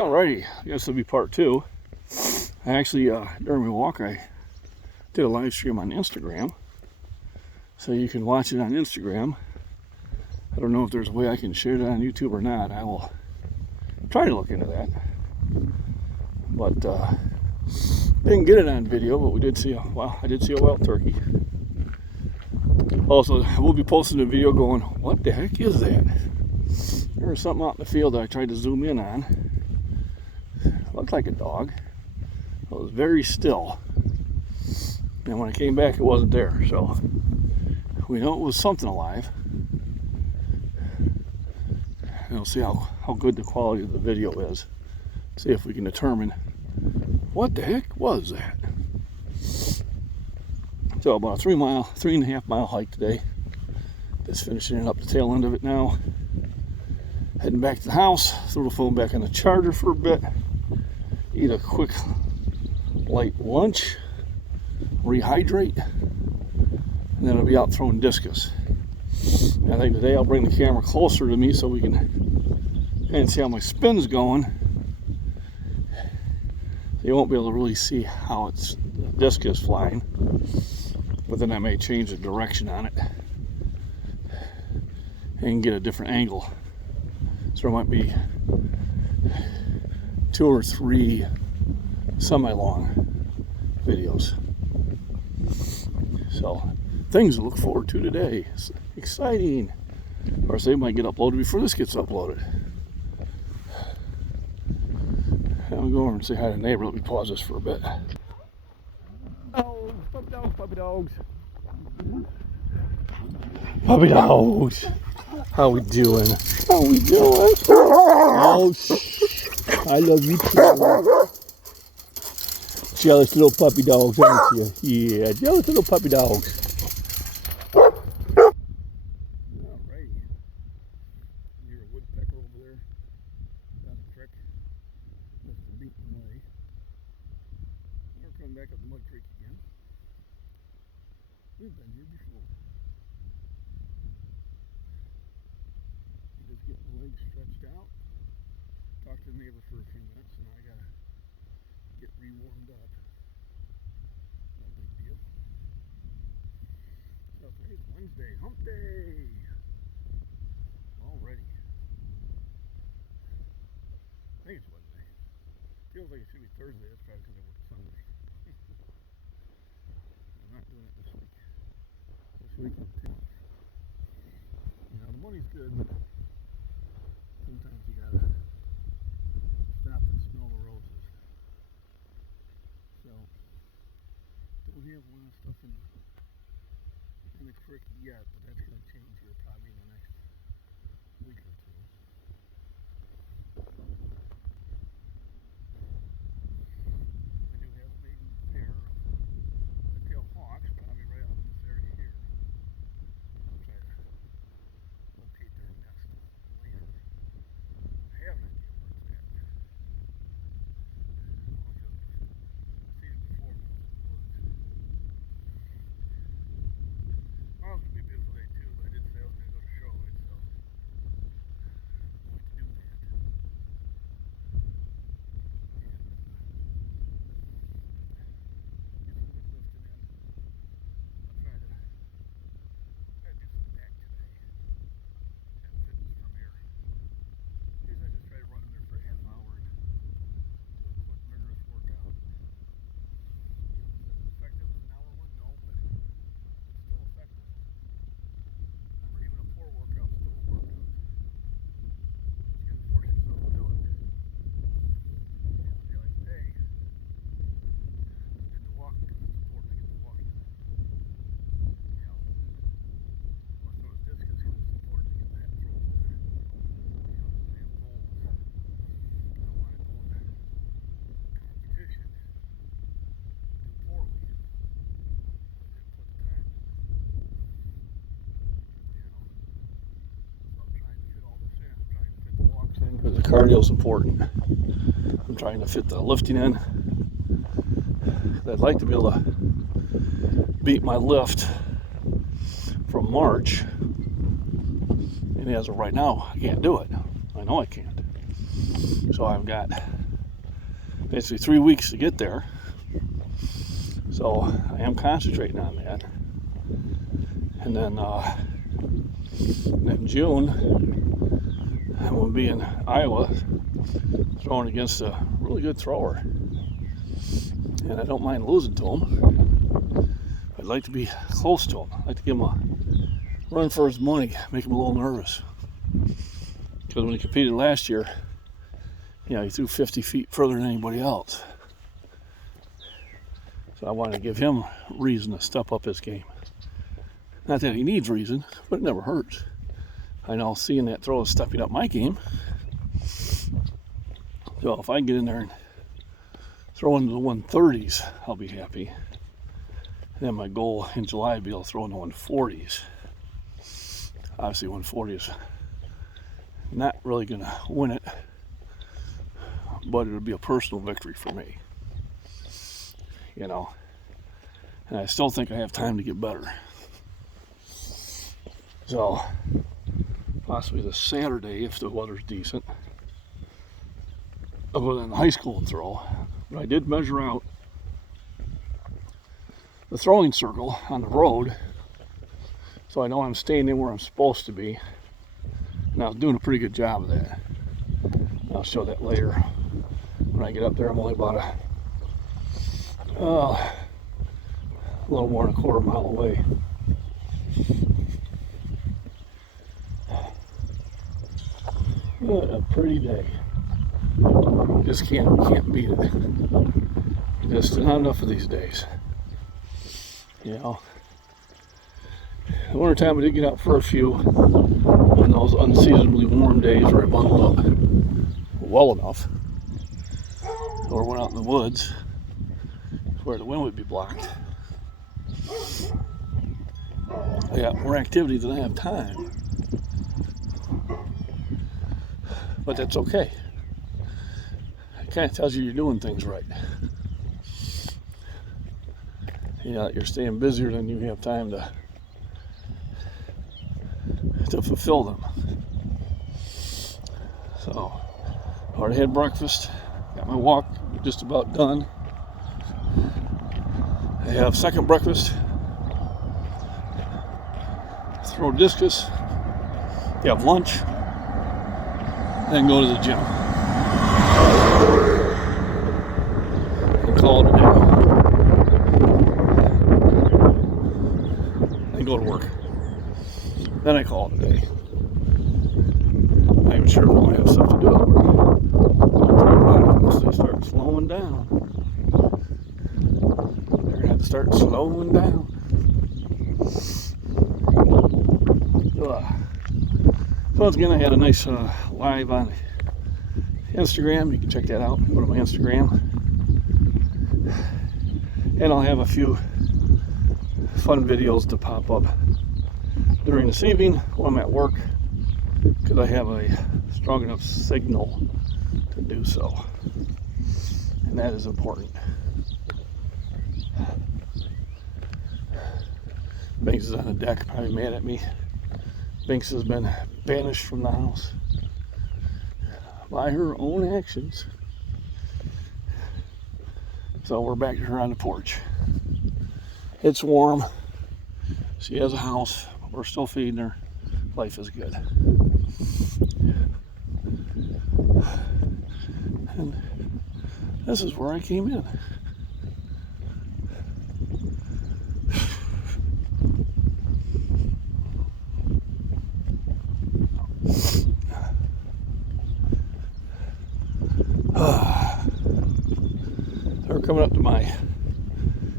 Alrighty, I guess it'll be part two. I actually, during my walk, I did a live stream on Instagram. So you can watch it on Instagram. I don't know if there's a way I can share it on YouTube or not. I will try to look into that. But didn't get it on video, but we did see I did see a wild turkey. Also, we'll be posting a video going, what the heck is that? There was something out in the field that I tried to zoom in on. Looked like a dog. It was very still. And when I came back, it wasn't there. So we know it was something alive. And we'll see how good the quality of the video is. See if we can determine what the heck was that. So about a 3.5 mile hike today. Just finishing it up the tail end of it now. Heading back to the house. Throw the phone back on the charger for a bit. Eat a quick light lunch. Rehydrate. And then I'll be out throwing discus. And I think today I'll bring the camera closer to me so we can kind of see how my spin's going. You won't be able to really see how the disc is flying, but then I may change the direction on it and get a different angle. So there might be 2 or 3 semi-long videos. So things to look forward to today. It's exciting. Of course, they might get uploaded before this gets uploaded. I'm gonna go over and say hi to the neighbor. Let me pause this for a bit. Oh, puppy dogs, puppy dogs. Puppy dogs. How we doing? How we doing? Oh, I love you too. Jealous little puppy dogs, aren't you? Yeah, jealous little puppy dogs. Back up the mud creek again. We've been here before. Just getting the legs stretched out. Talked to the neighbor for a few minutes, and I gotta get re-warmed up. No big deal. So today's Wednesday, hump day. Already. I think it's Wednesday. Feels like it should be Thursday. That's probably because I worked Sunday. I'm not doing it this week. This weekend too. You know, the money's good, but sometimes you gotta stop and smell the roses. So, don't have a lot of stuff in the creek yet, but that's gonna change here probably in the next week or two. Because the cardio is important. I'm trying to fit the lifting in. I'd like to be able to beat my lift from March, and as of right now, I can't do it. I know I can't. So I've got basically 3 weeks to get there. So I am concentrating on that. And then in June, I'm going to be in Iowa throwing against a really good thrower. And I don't mind losing to him. I'd like to be close to him. I'd like to give him a run for his money, make him a little nervous. Because when he competed last year, he threw 50 feet further than anybody else. So I wanted to give him reason to step up his game. Not that he needs reason, but it never hurts. I know seeing that throw is stepping up my game. So if I can get in there and throw into the 130s, I'll be happy. And then my goal in July would be able to throw in the 140s. Obviously 140 is not really going to win it, but it'll be a personal victory for me. And I still think I have time to get better. So possibly this Saturday, if the weather's decent, I'll go down to high school and throw. But I did measure out the throwing circle on the road, so I know I'm staying in where I'm supposed to be. And I was doing a pretty good job of that. I'll show that later. When I get up there, I'm only about a little more than a quarter mile away. What a pretty day. Just can't beat it. Just not enough of these days. The wintertime I did get out for a few on those unseasonably warm days where I bundled up well enough, or went out in the woods where the wind would be blocked. I got more activity than I have time, but that's okay. It kind of tells you you're doing things right. You're staying busier than you have time to fulfill them. So, already had breakfast, got my walk just about done. I have second breakfast, throw discus, have lunch, then go to the gym. And call it a day. Then go to work. Then I call it a day. I'm not even sure if I'm going to have stuff to do at work. Unless they start slowing down. They're going to have to start slowing down. So once again, I had a nice live on Instagram. You can check that out. Go to my Instagram. And I'll have a few fun videos to pop up during this evening when I'm at work, because I have a strong enough signal to do so, and that is important. Banks is on the deck, probably mad at me. Banks has been banished from the house by her own actions. So we're back to her on the porch. It's warm. She has a house. We're still feeding her. Life is good. And this is where I came in. We're coming up to my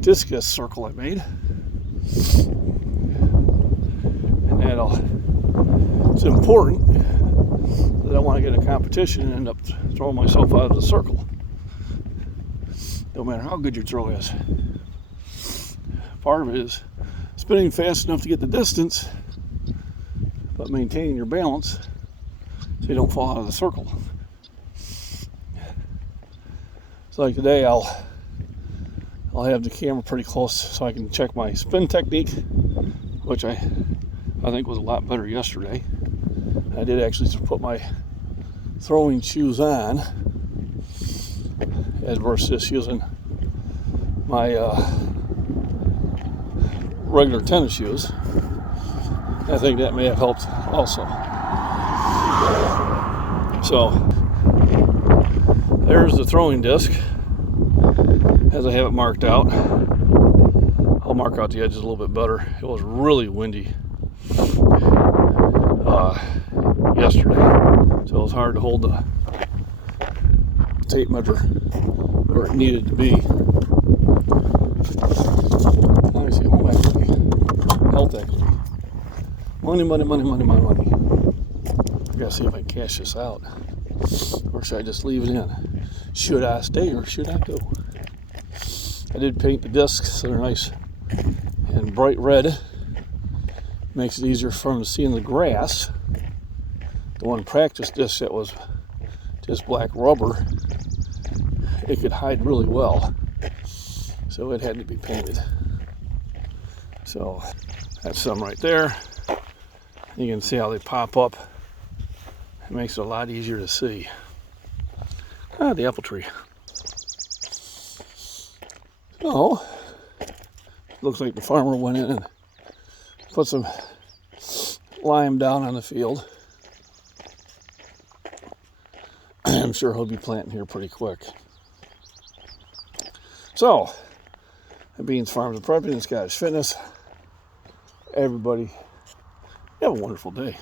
discus circle I made. It's important that I don't want to get in a competition and end up throwing myself out of the circle. No matter how good your throw is. Part of it is spinning fast enough to get the distance, but maintaining your balance so you don't fall out of the circle. So like today, I'll have the camera pretty close so I can check my spin technique, which I think was a lot better yesterday. I did actually put my throwing shoes on as versus using my regular tennis shoes. I think that may have helped also. So there's the throwing disc as I have it marked out. I'll mark out the edges a little bit better. It was really windy yesterday, so it was hard to hold the tape measure where it needed to be. Let me see, home equity, health equity, money. I gotta see if I can cash this out, or should I just leave it in? Should I stay or should I go? I did paint the discs so they're nice and bright red. Makes it easier for them to see in the grass. The one practice disc that was just black rubber, it could hide really well, so it had to be painted. So that's some right there. You can see how they pop up. It makes it a lot easier to see. The apple tree. So looks like the farmer went in and put some lime down on the field. I'm sure he'll be planting here pretty quick. So, MacBean's Farms and Prepping and Scottish Fitness. Everybody, have a wonderful day.